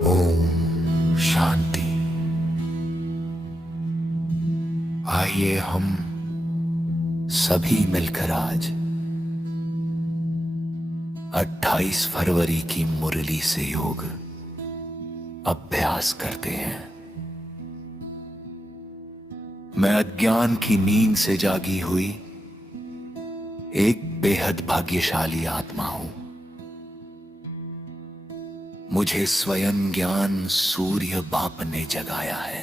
ओम शांति। आइए हम सभी मिलकर आज 28 फरवरी की मुरली से योग अभ्यास करते हैं। मैं अज्ञान की नींद से जागी हुई एक बेहद भाग्यशाली आत्मा हूं। मुझे स्वयं ज्ञान सूर्य बाप ने जगाया है।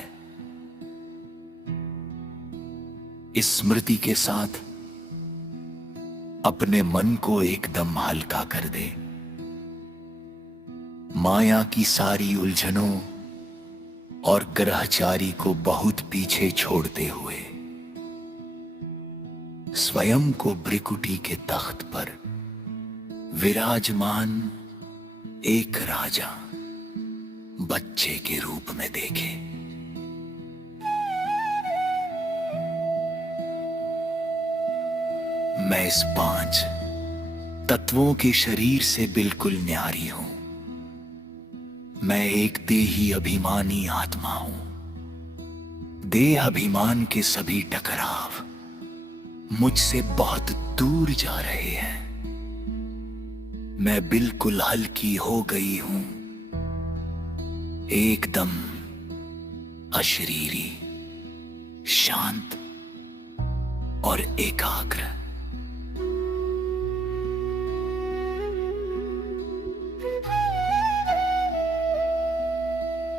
इस स्मृति के साथ अपने मन को एकदम हल्का कर दे। माया की सारी उलझनों और ग्रहचारी को बहुत पीछे छोड़ते हुए स्वयं को भ्रिकुटी के तख्त पर विराजमान एक राजा बच्चे के रूप में देखे। मैं इस 5 तत्वों के शरीर से बिल्कुल न्यारी हूं। मैं एक देही अभिमानी आत्मा हूं। देह अभिमान के सभी टकराव मुझसे बहुत दूर जा रहे हैं। मैं बिल्कुल हल्की हो गई हूं, एकदम अशरीरी, शांत और एकाग्र।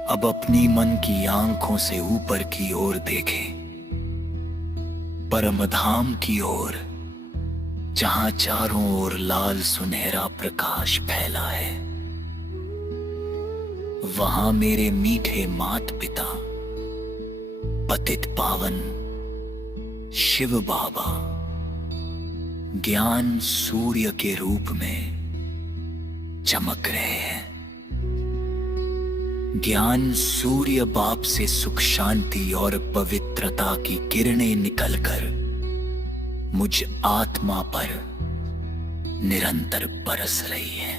अब अपनी मन की आंखों से ऊपर की ओर देखें, परमधाम की ओर, जहां चारों ओर लाल सुनहरा प्रकाश फैला है। वहां मेरे मीठे मात पिता पतित पावन शिव बाबा ज्ञान सूर्य के रूप में चमक रहे हैं। ज्ञान सूर्य बाप से सुख शांति और पवित्रता की किरणें निकलकर मुझ आत्मा पर निरंतर बरस रही है।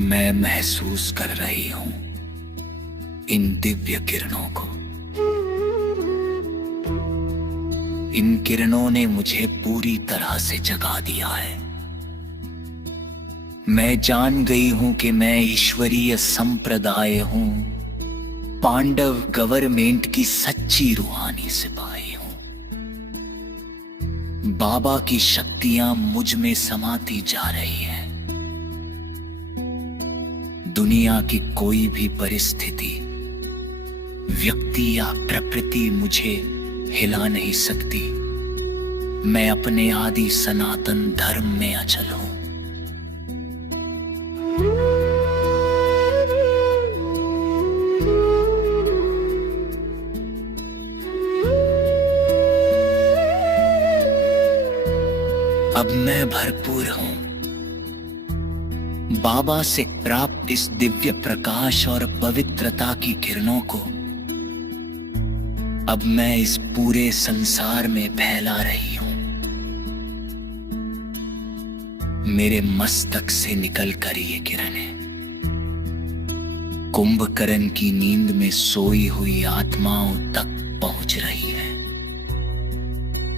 मैं महसूस कर रही हूं इन दिव्य किरणों को। इन किरणों ने मुझे पूरी तरह से जगा दिया है। मैं जान गई हूं कि मैं ईश्वरीय संप्रदाय हूं, पांडव गवर्नमेंट की सच्ची रूहानी सिपाही हूं। बाबा की शक्तियां मुझ में समाती जा रही हैं। दुनिया की कोई भी परिस्थिति, व्यक्ति या प्रकृति मुझे हिला नहीं सकती। मैं अपने आदि सनातन धर्म में अचल हूं। अब मैं भरपूर हूं। बाबा से प्राप्त इस दिव्य प्रकाश और पवित्रता की किरणों को अब मैं इस पूरे संसार में फैला रही हूं। मेरे मस्तक से निकलकर ये किरणें कुंभकर्ण की नींद में सोई हुई आत्माओं तक पहुंच रही है,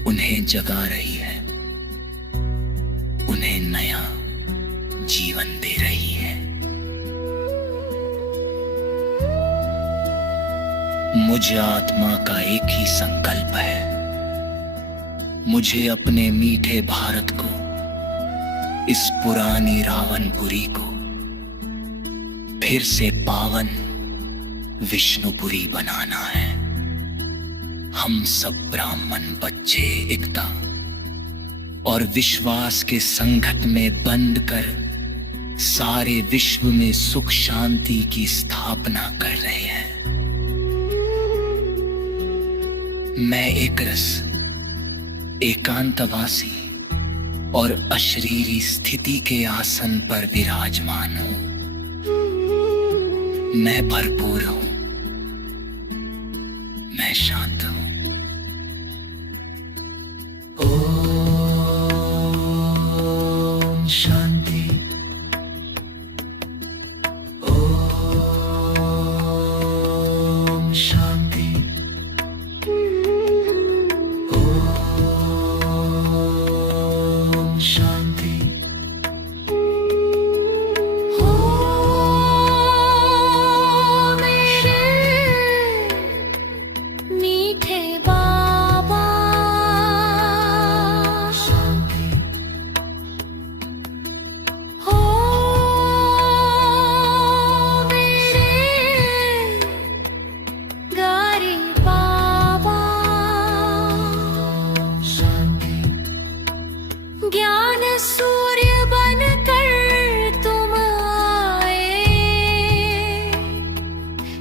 उन्हें जगा रही है, उन्हें नया जीवन दे रही है। मुझ आत्मा का एक ही संकल्प है, मुझे अपने मीठे भारत को, इस पुरानी रावणपुरी को फिर से पावन विष्णुपुरी बनाना है। हम सब ब्राह्मण बच्चे एकता और विश्वास के संघट में बंद कर सारे विश्व में सुख शांति की स्थापना कर रहे हैं। मैं एक रस, एकांतवासी और अशरीरी स्थिति के आसन पर विराजमान हूं। मैं भरपूर हूं, मैं शांत हूं। शांति। ओम शांति। ओम शांति। हो मेरे मीठे बाबा, शांति। हो मेरे गारी बाबा, शांति। ज्ञान सूर्य बनकर तुम आए,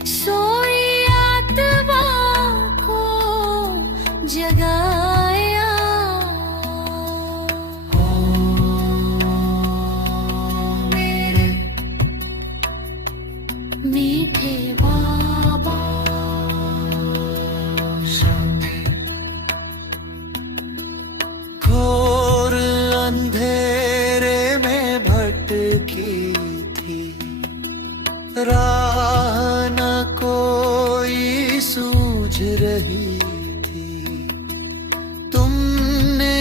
सोई आत्मा को जगाया। मेरे मीठे बाबा, शांति। घोर अंधेरे में भटकी थी, राह न कोई सूझ रही थी। तुमने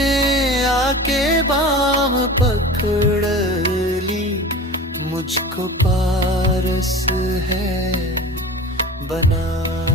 आके बाह पकड़ ली, मुझको पारस है बनाया।